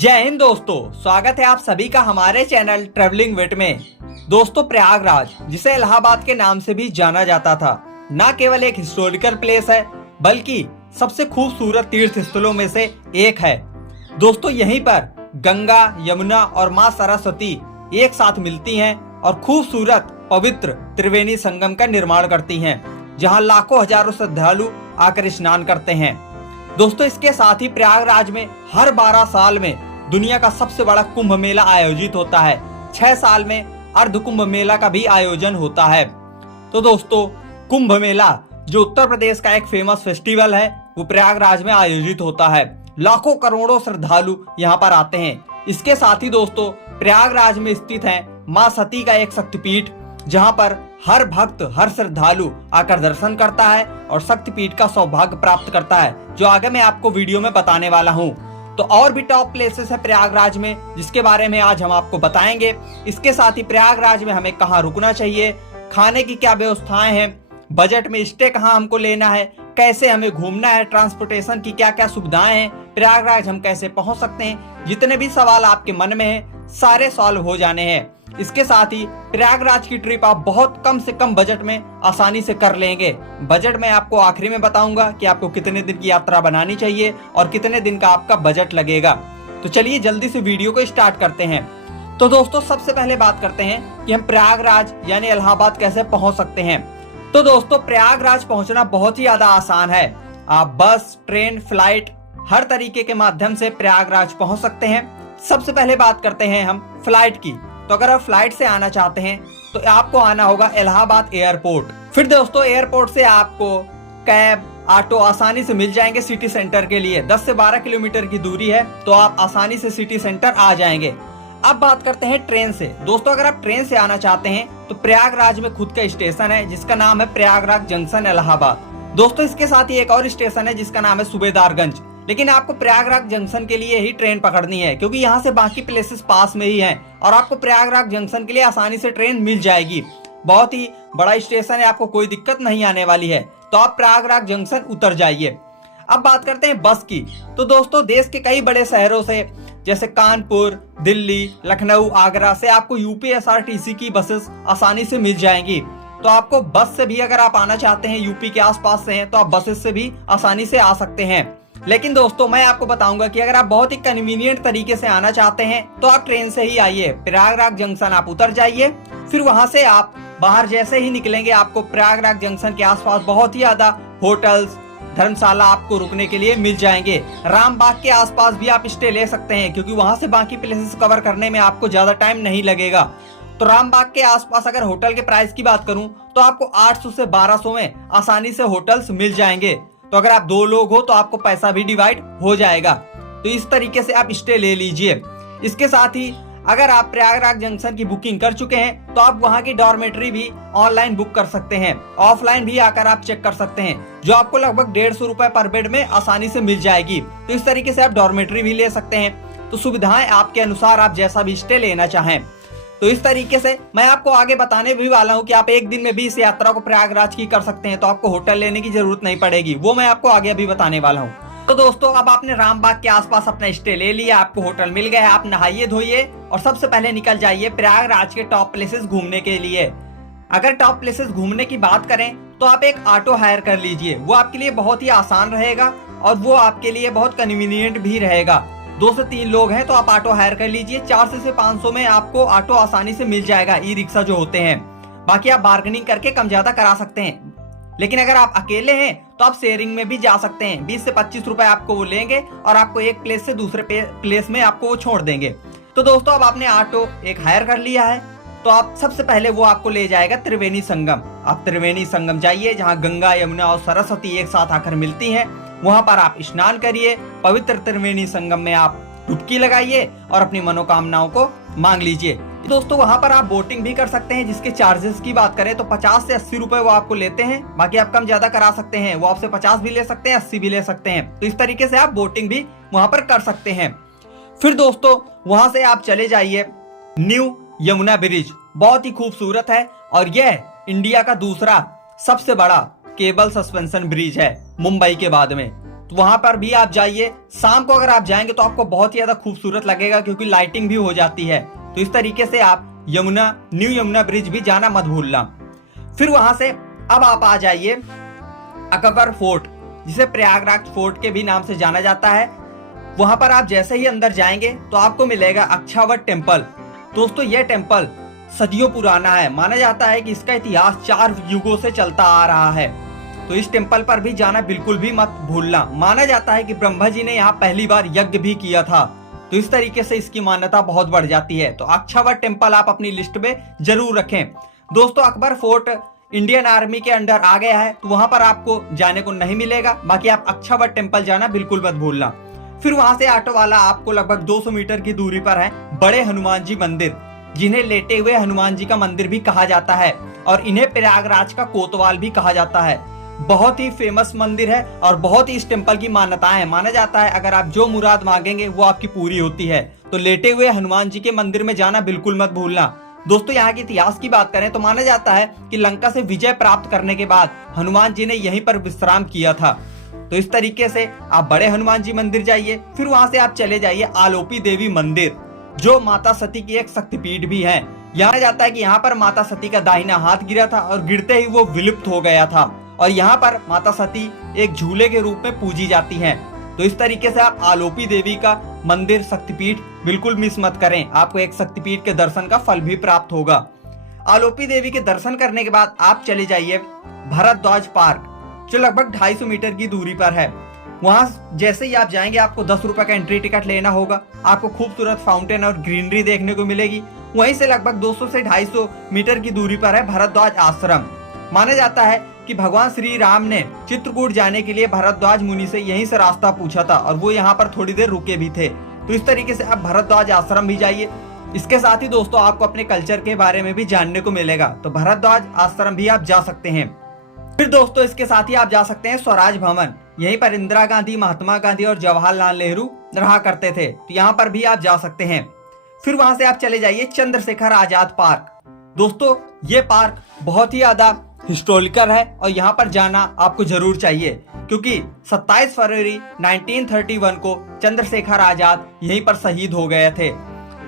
जय हिंद दोस्तों, स्वागत है आप सभी का हमारे चैनल ट्रेवलिंग विद में। दोस्तों, प्रयागराज जिसे इलाहाबाद के नाम से भी जाना जाता था, न केवल एक हिस्टोरिकल प्लेस है बल्कि सबसे खूबसूरत तीर्थ स्थलों में से एक है। दोस्तों, यहीं पर गंगा, यमुना और मां सरस्वती एक साथ मिलती हैं और खूबसूरत पवित्र त्रिवेणी संगम का निर्माण करती हैं, जहां लाखों हजारों श्रद्धालु आकर स्नान करते हैं। दोस्तों, इसके साथ ही प्रयागराज में हर 12 साल में दुनिया का सबसे बड़ा कुंभ मेला आयोजित होता है। 6 साल में अर्ध कुंभ मेला का भी आयोजन होता है। तो दोस्तों, कुंभ मेला जो उत्तर प्रदेश का एक फेमस फेस्टिवल है, वो प्रयागराज में आयोजित होता है। लाखों करोड़ों श्रद्धालु यहाँ पर आते हैं। इसके साथ ही दोस्तों, प्रयागराज में स्थित है मां सती का एक शक्तिपीठ, जहां पर हर भक्त, हर श्रद्धालु आकर दर्शन करता है और शक्तिपीठ का सौभाग्य प्राप्त करता है, जो आगे मैं आपको वीडियो में बताने वाला हूं। तो और भी टॉप प्लेसेस है प्रयागराज में, जिसके बारे में आज हम आपको बताएंगे। इसके साथ ही प्रयागराज में हमें कहाँ रुकना चाहिए, खाने की क्या व्यवस्थाएं हैं, बजट में स्टे कहाँ हमको लेना है, कैसे हमें घूमना है, ट्रांसपोर्टेशन की क्या क्या सुविधाएं हैं, प्रयागराज हम कैसे पहुंच सकते हैं, जितने भी सवाल आपके मन में हैं सारे सॉल्व हो जाने हैं। इसके साथ ही प्रयागराज की ट्रिप आप बहुत कम से कम बजट में आसानी से कर लेंगे। बजट मैं आपको आखिरी में बताऊंगा कि आपको कितने दिन की यात्रा बनानी चाहिए और कितने दिन का आपका बजट लगेगा। तो चलिए जल्दी से वीडियो को स्टार्ट करते हैं। तो दोस्तों, सबसे पहले बात करते हैं कि हम प्रयागराज यानी इलाहाबाद कैसे पहुंच सकते हैं। तो दोस्तों, प्रयागराज पहुंचना बहुत ही ज्यादा आसान है। आप बस, ट्रेन, फ्लाइट हर तरीके के माध्यम से प्रयागराज पहुंच सकते हैं। सबसे पहले बात करते हैं हम फ्लाइट की। तो अगर आप फ्लाइट से आना चाहते हैं तो आपको आना होगा इलाहाबाद एयरपोर्ट। फिर दोस्तों, एयरपोर्ट से आपको कैब, ऑटो आसानी से मिल जाएंगे सिटी सेंटर के लिए। 10 से 12 किलोमीटर की दूरी है, तो आप आसानी से सिटी सेंटर आ जाएंगे। अब बात करते हैं ट्रेन से। दोस्तों, अगर आप ट्रेन से आना चाहते हैं तो प्रयागराज में खुद का स्टेशन है, जिसका नाम है प्रयागराज जंक्शन इलाहाबाद। दोस्तों, इसके साथ ही एक और स्टेशन है जिसका नाम है सूबेदारगंज, लेकिन आपको प्रयागराज जंक्शन के लिए ही ट्रेन पकड़नी है, क्योंकि यहाँ से बाकी प्लेसेस पास में ही हैं और आपको प्रयागराज जंक्शन के लिए आसानी से ट्रेन मिल जाएगी। बहुत ही बड़ा स्टेशन है, आपको कोई दिक्कत नहीं आने वाली है। तो आप प्रयागराज जंक्शन उतर जाइए। अब बात करते हैं बस की। तो दोस्तों, देश के कई बड़े शहरों से जैसे कानपुर, दिल्ली, लखनऊ, आगरा से आपको यूपीएसआरटीसी की बसेस आसानी से मिल जाएंगी। तो आपको बस से भी, अगर आप आना चाहते हैं, यूपी के आसपास से हैं, तो आप बसेस से भी आसानी से आ सकते हैं। लेकिन दोस्तों, मैं आपको बताऊंगा कि अगर आप बहुत ही कन्वीनियंट तरीके से आना चाहते हैं तो आप ट्रेन से ही आइए। प्रयागराज जंक्शन आप उतर जाइए, फिर वहां से आप बाहर जैसे ही निकलेंगे, आपको प्रयागराज जंक्शन के आसपास बहुत ही ज्यादा होटल्स, धर्मशाला आपको रुकने के लिए मिल जाएंगे। रामबाग के आसपास भी आप स्टे ले सकते हैं, क्योंकि वहां से बाकी प्लेसेस कवर करने में आपको ज्यादा टाइम नहीं लगेगा। तो रामबाग के आसपास अगर होटल के प्राइस की बात करूं तो आपको 800 से 1200 में आसानी से होटल्स मिल जाएंगे। तो अगर आप 2 लोग हो तो आपको पैसा भी डिवाइड हो जाएगा। तो इस तरीके से आप स्टे ले लीजिए। इसके साथ ही अगर आप प्रयागराज जंक्शन की बुकिंग कर चुके हैं तो आप वहां की डॉर्मेट्री भी ऑनलाइन बुक कर सकते हैं, ऑफलाइन भी आकर आप चेक कर सकते हैं, जो आपको लगभग 150 रुपए पर बेड में आसानी से मिल जाएगी। तो इस तरीके से आप डॉर्मेट्री भी ले सकते हैं। तो सुविधाएं आपके अनुसार, आप जैसा भी स्टे लेना चाहें। तो इस तरीके से मैं आपको आगे बताने भी वाला हूं कि आप एक दिन में भी इस यात्रा को प्रयागराज की कर सकते हैं, तो आपको होटल लेने की जरूरत नहीं पड़ेगी। वो मैं आपको आगे अभी बताने वाला हूं। तो दोस्तों, अब आपने रामबाग के आसपास अपना स्टे ले लिया, आपको होटल मिल गया, आप नहाइए धोइए और सबसे पहले निकल जाइए प्रयागराज के टॉप प्लेसेस घूमने के लिए। अगर टॉप प्लेसेस घूमने की बात करें तो आप एक ऑटो हायर कर लीजिए। वो आपके लिए बहुत ही आसान रहेगा और वो आपके लिए बहुत कन्वीनियंट भी रहेगा। 2 से 3 लोग हैं तो आप ऑटो हायर कर लीजिए। 400 से 500 में आपको ऑटो आसानी से मिल जाएगा, ई रिक्शा जो होते हैं। बाकी आप बार्गेनिंग करके कम ज्यादा करा सकते हैं। लेकिन अगर आप अकेले हैं तो आप शेयरिंग में भी जा सकते हैं। 20 से 25 रुपए आपको वो लेंगे और आपको एक प्लेस से दूसरे प्लेस में आपको वो छोड़ देंगे। तो दोस्तों, अब आपने ऑटो एक हायर कर लिया है, तो आप सबसे पहले वो आपको ले जाएगा त्रिवेणी संगम। आप त्रिवेणी संगम जाइए, जहाँ गंगा, यमुना और सरस्वती एक साथ आकर मिलती हैं। वहां पर आप स्नान करिए, पवित्र त्रिवेणी संगम में आप डुबकी लगाइए और अपनी मनोकामनाओं को मांग लीजिए। दोस्तों, वहां पर आप बोटिंग भी कर सकते हैं, जिसके चार्जेस की बात करें तो 50 से 80 रुपए वो आपको लेते हैं। बाकी आप कम ज्यादा करा सकते हैं, वो आपसे 50 भी ले सकते हैं, 80 भी ले सकते हैं। तो इस तरीके से आप बोटिंग भी वहां पर कर सकते हैं। फिर दोस्तों, वहां से आप चले जाइए न्यू यमुना ब्रिज। बहुत ही खूबसूरत है और यह इंडिया का दूसरा सबसे बड़ा केबल सस्पेंशन ब्रिज है मुंबई के बाद में। तो वहां पर भी आप जाइए। शाम को अगर आप जाएंगे तो आपको बहुत ही ज्यादा खूबसूरत लगेगा, क्योंकि लाइटिंग भी हो जाती है। तो इस तरीके से आप न्यू यमुना ब्रिज भी जाना मत भूलना। फिर वहां से अब आप आ जाइए अकबर फोर्ट, जिसे प्रयागराज फोर्ट के भी नाम से जाना जाता है। वहां पर आप जैसे ही अंदर जाएंगे तो आपको मिलेगा अक्षावट टेम्पल। दोस्तों यह टेम्पल सदियों पुराना है, माना जाता है कि इसका इतिहास 4 युगों से चलता आ रहा है। तो इस टेम्पल पर भी जाना बिल्कुल भी मत भूलना। माना जाता है कि ब्रह्मा जी ने यहाँ पहली बार यज्ञ भी किया था, तो इस तरीके से इसकी मान्यता बहुत बढ़ जाती है। तो अक्षावट टेम्पल आप अपनी लिस्ट में जरूर रखें। दोस्तों अकबर फोर्ट इंडियन आर्मी के अंडर आ गया है, तो वहां पर आपको जाने को नहीं मिलेगा। बाकी आप अक्षावट टेम्पल जाना बिल्कुल मत भूलना। फिर वहां से ऑटो वाला आपको लगभग 200 मीटर की दूरी पर है बड़े हनुमान जी मंदिर, जिन्हें लेटे हुए हनुमान जी का मंदिर भी कहा जाता है, और इन्हें प्रयागराज का कोतवाल भी कहा जाता है। बहुत ही फेमस मंदिर है और बहुत ही इस टेम्पल की मान्यताएं है। माना जाता है अगर आप जो मुराद मांगेंगे वो आपकी पूरी होती है। तो लेटे हुए हनुमान जी के मंदिर में जाना बिल्कुल मत भूलना। दोस्तों यहाँ के इतिहास की बात करें तो माना जाता है कि लंका से विजय प्राप्त करने के बाद हनुमान जी ने यहीं पर विश्राम किया था। तो इस तरीके से आप बड़े हनुमान जी मंदिर जाइए। फिर वहां से आप चले जाइए आलोपी देवी मंदिर, जो माता सती की एक शक्तिपीठ भी है। यहाँ जाता है कि यहाँ पर माता सती का दाहिना हाथ गिरा था और गिरते ही वो विलुप्त हो गया था, और यहाँ पर माता सती एक झूले के रूप में पूजी जाती हैं। तो इस तरीके से आप आलोपी देवी का मंदिर शक्तिपीठ बिल्कुल मिस मत करें, आपको एक शक्तिपीठ के दर्शन का फल भी प्राप्त होगा। आलोपी देवी के दर्शन करने के बाद आप चले जाइए भारद्वाज पार्क, जो लगभग 250 मीटर की दूरी पर है। वहां जैसे ही आप जाएंगे आपको 10 रुपए का एंट्री टिकट लेना होगा। आपको खूबसूरत फाउंटेन और ग्रीनरी देखने को मिलेगी। वहीं से लगभग 200 से 250 मीटर की दूरी पर है भारद्वाज आश्रम। माना जाता है कि भगवान श्री राम ने चित्रकूट जाने के लिए भारद्वाज मुनि से यहीं से रास्ता पूछा था, और वो यहाँ पर थोड़ी देर रुके भी थे। तो इस तरीके से आप भारद्वाज आश्रम भी जाइए। इसके साथ ही दोस्तों आपको अपने कल्चर के बारे में भी जानने को मिलेगा, तो भारद्वाज आश्रम भी आप जा सकते हैं। फिर दोस्तों इसके साथ ही आप जा सकते हैं स्वराज भवन। यहीं पर इंदिरा गांधी, महात्मा गांधी और जवाहरलाल नेहरू रहा करते थे, तो यहाँ पर भी आप जा सकते हैं। फिर वहां से आप चले जाइए चंद्रशेखर आजाद पार्क। दोस्तों ये पार्क बहुत ही ज्यादा हिस्टोरिकल है और यहाँ पर जाना आपको जरूर चाहिए, क्योंकि 27 फरवरी 1931 को चंद्रशेखर आजाद यहीं पर शहीद हो गए थे,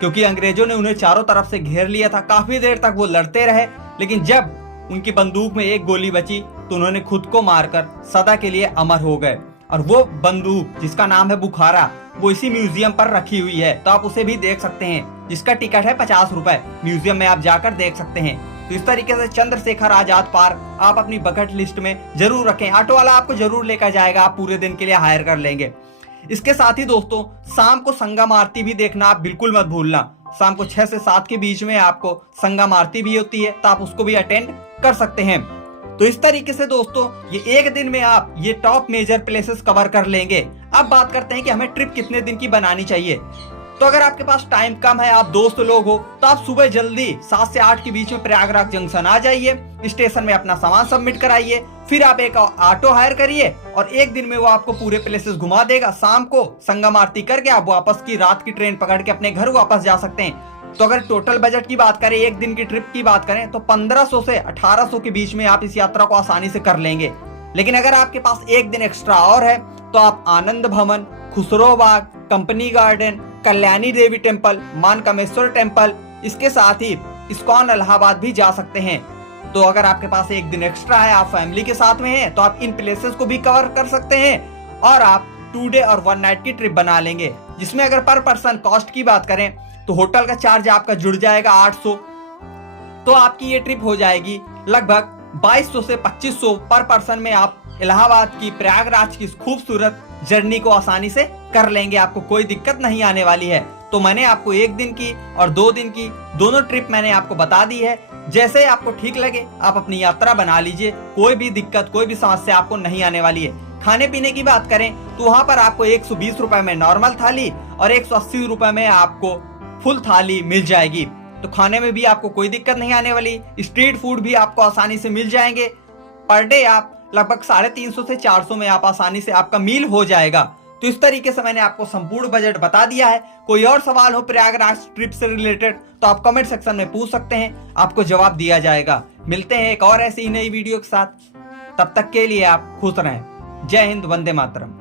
क्योंकि अंग्रेजों ने उन्हें चारों तरफ से घेर लिया था। काफी देर तक वो लड़ते रहे, लेकिन जब उनकी बंदूक में एक गोली बची तो उन्होंने खुद को मारकर सदा के लिए अमर हो गए। और वो बंदूक जिसका नाम है बुखारा, वो इसी म्यूजियम पर रखी हुई है, तो आप उसे भी देख सकते हैं, जिसका टिकट है 50 रुपए। म्यूजियम में आप जाकर देख सकते हैं। तो इस तरीके से चंद्रशेखर आजाद पार्क आप अपनी बकेट लिस्ट में जरूर रखें। ऑटो वाला आपको जरूर लेकर जाएगा, आप पूरे दिन के लिए हायर कर लेंगे। इसके साथ ही दोस्तों शाम को संगम आरती भी देखना आप बिल्कुल मत भूलना। शाम को 6 से 7 के बीच में आपको संगम आरती भी होती है, तो आप उसको भी अटेंड कर सकते हैं। तो इस तरीके से दोस्तों ये एक दिन में आप ये टॉप मेजर प्लेसेस कवर कर लेंगे। अब बात करते हैं कि हमें ट्रिप कितने दिन की बनानी चाहिए। तो अगर आपके पास टाइम कम है, आप दोस्त लोग हो, तो आप सुबह जल्दी 7 से 8 के बीच में प्रयागराज जंक्शन आ जाइए। स्टेशन में अपना सामान सबमिट कराइए, फिर आप एक ऑटो हायर करिए और एक दिन में वो आपको पूरे प्लेसेस घुमा देगा। शाम को संगम आरती करके आप वापस की रात की ट्रेन पकड़ के अपने घर वापस जा सकते हैं। तो अगर टोटल बजट की बात करें, एक दिन की ट्रिप की बात करें, तो 1500 से 1800 के बीच में आप इस यात्रा को आसानी से कर लेंगे। लेकिन अगर आपके पास एक दिन एक्स्ट्रा और है तो आप आनंद भवन, खुसरो बाग, कंपनी गार्डन, कल्याणी देवी टेम्पल, मानकामेश्वर टेम्पल, इसके साथ ही इस्कॉन इलाहाबाद भी जा सकते हैं। तो अगर आपके पास एक दिन एक्स्ट्रा है, आप फैमिली के साथ में हैं, तो आप इन प्लेसेस को भी कवर कर सकते हैं और आप 2 डे और 1 नाइट की ट्रिप बना लेंगे, जिसमें अगर पर पर्सन कॉस्ट की बात करें तो होटल का चार्ज आपका जुड़ जाएगा 800। तो आपकी ये ट्रिप हो जाएगी लगभग 2200 से 2500 पर पर्सन में। आप इलाहाबाद की, प्रयागराज की खूबसूरत जर्नी को आसानी से कर लेंगे, आपको कोई दिक्कत नहीं आने वाली है। तो मैंने आपको 1 दिन की और 2 दिन की दोनों ट्रिप मैंने आपको बता दी है। जैसे आपको ठीक लगे आप अपनी यात्रा बना लीजिए, कोई भी दिक्कत, कोई भी समस्या आपको नहीं आने वाली है। खाने पीने की बात करें तो वहां पर आपको 120 रुपए में नॉर्मल थाली और 180 रुपए में आपको फुल थाली मिल जाएगी। तो खाने में भी आपको कोई दिक्कत नहीं आने वाली। स्ट्रीट फूड भी आपको आसानी से मिल जाएंगे। पर डे आप लगभग 350 से 400 में आप आसानी से आपका मील हो जाएगा। तो इस तरीके से मैंने आपको संपूर्ण बजट बता दिया है। कोई और सवाल हो प्रयागराज ट्रिप से रिलेटेड तो आप कमेंट सेक्शन में पूछ सकते हैं, आपको जवाब दिया जाएगा। मिलते हैं एक और ऐसी ही नई वीडियो के साथ, तब तक के लिए आप खुश रहें। जय हिंद, वंदे मातरम।